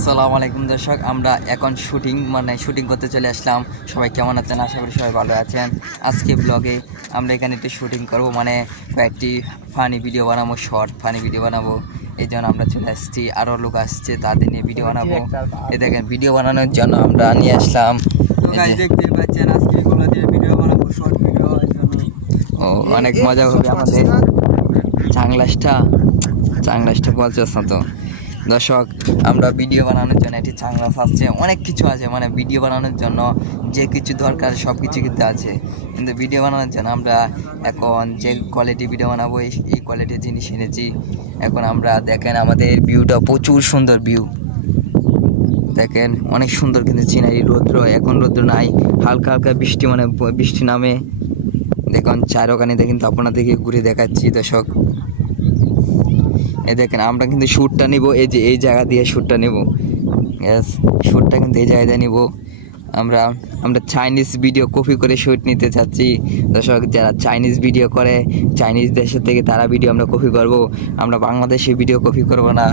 আসসালামু আলাইকুম দর্শক, আমরা এখন শুটিং করতে চলে আসলাম। সবাই কেমন আছেন? আশা করি সবাই ভালো আছেন। আজকে ব্লগে আমরা এখানে একটু শুটিং করব, মানে কয়েকটি ফানি ভিডিও বানাবো, শর্ট ফানি ভিডিও বানাবো। এই জন্য আমরা চলে আসছি, আরও লোক আসছে, তাদের নিয়ে ভিডিও বানাবো। এই দেখেন, ভিডিও বানানোর জন্য আমরা নিয়ে আসলাম। দেখতে পাচ্ছেন আজকে এগুলো দিয়ে ভিডিও বানাবো, শর্ট ভিডিও। ও অনেক মজা হবে আমাদের। চাংলাসটা বলছিস না তো দর্শক, আমরা ভিডিও বানানোর জন্য এটি চাংলাস আছে, অনেক কিছু আছে, মানে ভিডিও বানানোর জন্য যে কিছু দরকার সব কিছু কিন্তু আছে। কিন্তু ভিডিও বানানোর জন্য আমরা এখন যে কোয়ালিটি ভিডিও বানাবো এই কোয়ালিটির জিনিস এনেছি। এখন আমরা দেখেন আমাদের ভিউটা প্রচুর সুন্দর ভিউ, দেখেন অনেক সুন্দর কিন্তু সিনারি। এখন রৌদ্র নাই, হালকা হালকা বৃষ্টি, মানে বৃষ্টি নামে। দেখুন চারোখানিতে কিন্তু আপনাদেরকে ঘুরে দেখাচ্ছি দর্শক। এই দেখেন আমরা কিন্তু শ্যুটটা নিব, এই জায়গা দিয়ে শ্যুটটা নেব। গ্যাস শ্যুটটা কিন্তু এই জায়গায় নিব। আমরা চাইনিজ ভিডিও কপি করে শ্যুট নিতে চাচ্ছি দর্শক। যারা চাইনিজ ভিডিও করে, চাইনিজ দেশের থেকে তারা ভিডিও আমরা কপি করব, আমরা বাংলাদেশি ভিডিও কপি করব না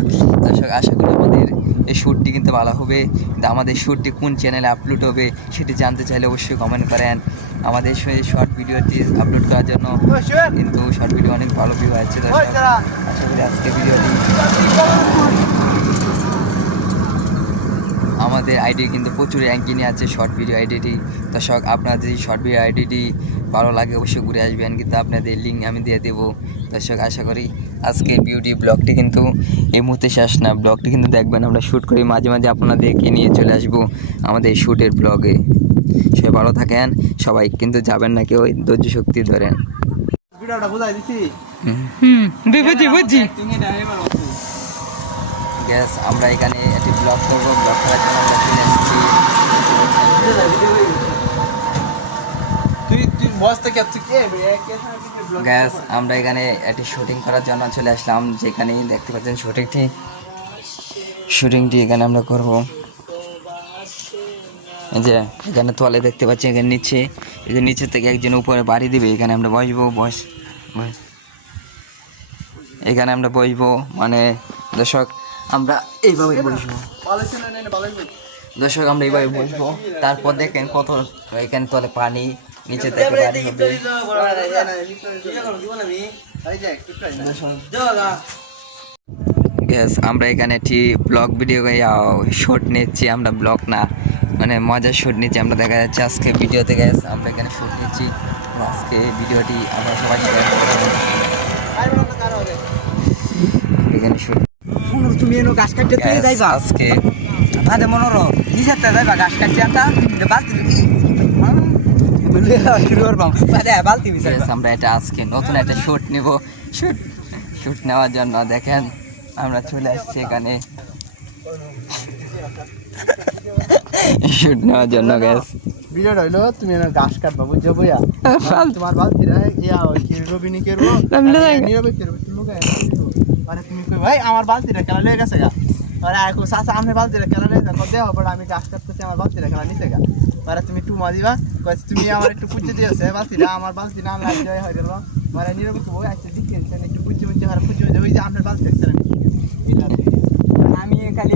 দর্শক। আশা করি আমাদের এই শ্যুটটি কিন্তু ভালো হবে। কিন্তু আমাদের শ্যুটটি কোন চ্যানেলে আপলোড হবে সেটি জানতে চাইলে অবশ্যই কমেন্ট করেন। আমাদের সেই শর্ট ভিডিওটি আপলোড করার জন্য কিন্তু শর্ট ভিডিও অনেক ভালো ভিউ আছে দর্শক। আশা করি আজকে ভিডিওটি আমাদের আইডি কিন্তু প্রচুর র্যাঙ্কিংয়ে আছে শর্ট ভিডিও আইডিটি দর্শক। আপনাদের যদি শর্ট ভিডিও আইডিটি ভালো লাগে অবশ্যই ঘুরে আসবেন, কিন্তু আপনাদের লিঙ্ক আমি দিয়ে দেবো দর্শক। আশা করি আজকে বিউটি ব্লগটি কিন্তু এই মুহূর্তে শেষ না, ব্লগটি কিন্তু দেখবেন। আমরা শ্যুট করি মাঝে মাঝে, আপনাদেরকে নিয়ে চলে আসবো আমাদের শ্যুটের ব্লগে। সবাই ভালো থাকেন, সবাই কিন্তু যাবেন না কেউ, ধৈর্য শক্তি ধরেন। গ্যাস আমরা এখানে একটি ব্লগ করবো, ব্লগ করার জন্য আমরা চলে এসেছি। গ্যাস আমরা এখানে একটি শুটিং করার জন্য চলে আসলাম, যেখানেই দেখতে পাচ্ছেন শুটিংটি এখানে আমরা করব। এই যে এখানে তোয়ালে দেখতে পাচ্ছি, এখানে নিচে থেকে একজন উপরে বাড়ি দিবে, এখানে আমরা বসবো। এখানে আমরা বসবো, মানে দর্শক আমরা এইভাবে বসবো দর্শক, আমরা এইভাবে বসবো। তারপর দেখেন কত এখানে তোলে পানি, নিচে থেকে বাড়ি হবে। গ্যাস আমরা এখানে একটি ব্লগ ভিডিও শর্ট নিচ্ছি, আমরা ব্লগ না, মানে মজার শট নিচ্ছি আমরা। দেখা যাচ্ছে আজকে ভিডিওতে গ্যাস আমরা এখানে শট নিচ্ছি। আজকে ভিডিওটি আমরা সবাই শেয়ার করবো। এখানে শুট তুমি এনো গাছ কাটতে তুই যাইবা আজকে আদে মনোরো নিচেতে যাইবা গাছ কাটতে আনতা বালতি কি বলে শুরু করবাম বাদে বালতি বিছাইবা। আমরা এটা আজকে নতুন একটা শুট নিব, শুট নেওয়ার জন্য দেখেন আমরা চলে আসছি এখানে শুট নেওয়ার জন্য। গ্যাস ভিডিওটা হইলো তুমি এনো গাছ কাটবা, বুঝছো বইয়া? তোমার বালতিরা ইয়া ওই কি রবিনি করবো, নীরবে করবে, তুমি লুকায় মানে তুমি কই ভাই আমার বালতিটা কেন লয়ে গেছে গা? আরে আইকো সাসা আমি বালতিটা কেন লয়ে গেছে? কই দেও বড় আমি গাছ কাটতেছি, আমার বালতিটা কেন নিতে গা? আরে তুমি টু মারিবা, কই তুমি আমার একটু পুঁতে দিয়েছে বালতিটা, আমার বালতি না আমি জয় হয়ে গেল। মানে নীরবে কই আচ্ছা দিকে একটু পুঁতে আর পুঁতে ওই যে আপনার বালতি আছে আমি খালি